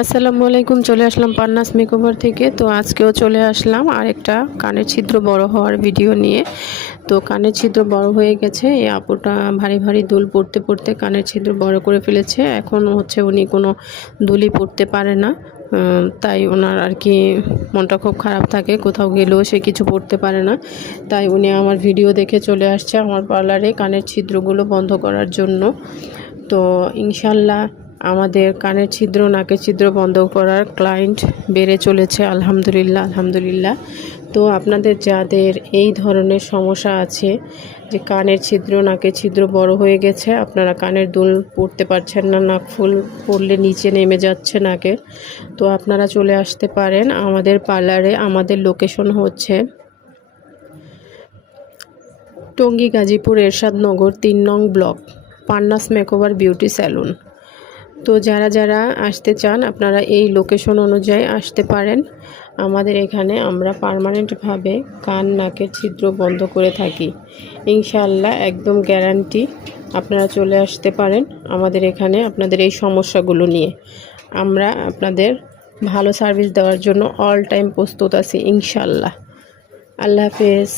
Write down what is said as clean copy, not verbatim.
আসসালামু আলাইকুম। চলে আসলাম পান্নাস মেকওভার থেকে। তো আজকেও চলে আসলাম আরেকটা কানের ছিদ্র বড় হওয়ার ভিডিও নিয়ে। তো কানের ছিদ্র বড় হয়ে গেছে, এই আপুটা ভারী ভারী দুল পড়তে পড়তে কানের ছিদ্র বড় করে ফেলেছে। এখন হচ্ছে উনি কোনো দুলই পড়তে পারে না, তাই ওনার আর কি মনটা খুব খারাপ থাকে, কোথাও গেলেও সে কিছু পড়তে পারে না। তাই উনি আমার ভিডিও দেখে চলে আসছে আমার পার্লারে কানের ছিদ্রগুলো বন্ধ করার জন্য। তো ইনশাল্লাহ আমাদের কানের ছিদ্র নাকের ছিদ্র বন্ধ করার ক্লায়েন্ট বেড়ে চলেছে, আলহামদুলিল্লাহ আলহামদুলিল্লাহ। তো আপনাদের যাদের এই ধরনের সমস্যা আছে যে কানের ছিদ্র নাকের ছিদ্র বড় হয়ে গেছে, আপনারা কানের দুল পরতে পারছেন না, নাক ফুল পরলে নিচে নেমে যাচ্ছে নাকে, তো আপনারা চলে আসতে পারেন আমাদের পার্লারে। আমাদের লোকেশন হচ্ছে টঙ্গী গাজীপুর এরশাদনগর 3 নং ব্লক, পান্নাস মেকওভার বিউটি স্যালুন। তো যারা যারা আসতে চান আপনারা এই লোকেশন অনুযায়ী আসতে পারেন। আমাদের এখানে আমরা পার্মানেন্টভাবে কান নাকের ছিদ্র বন্ধ করে থাকি, ইনশাআল্লাহ একদম গ্যারান্টি। আপনারা চলে আসতে পারেন আমাদের এখানে আপনাদের এই সমস্যাগুলো নিয়ে। আমরা আপনাদের ভালো সার্ভিস দেওয়ার জন্য অল টাইম প্রস্তুত আছি ইনশাআল্লাহ। আল্লাহ হাফেজ।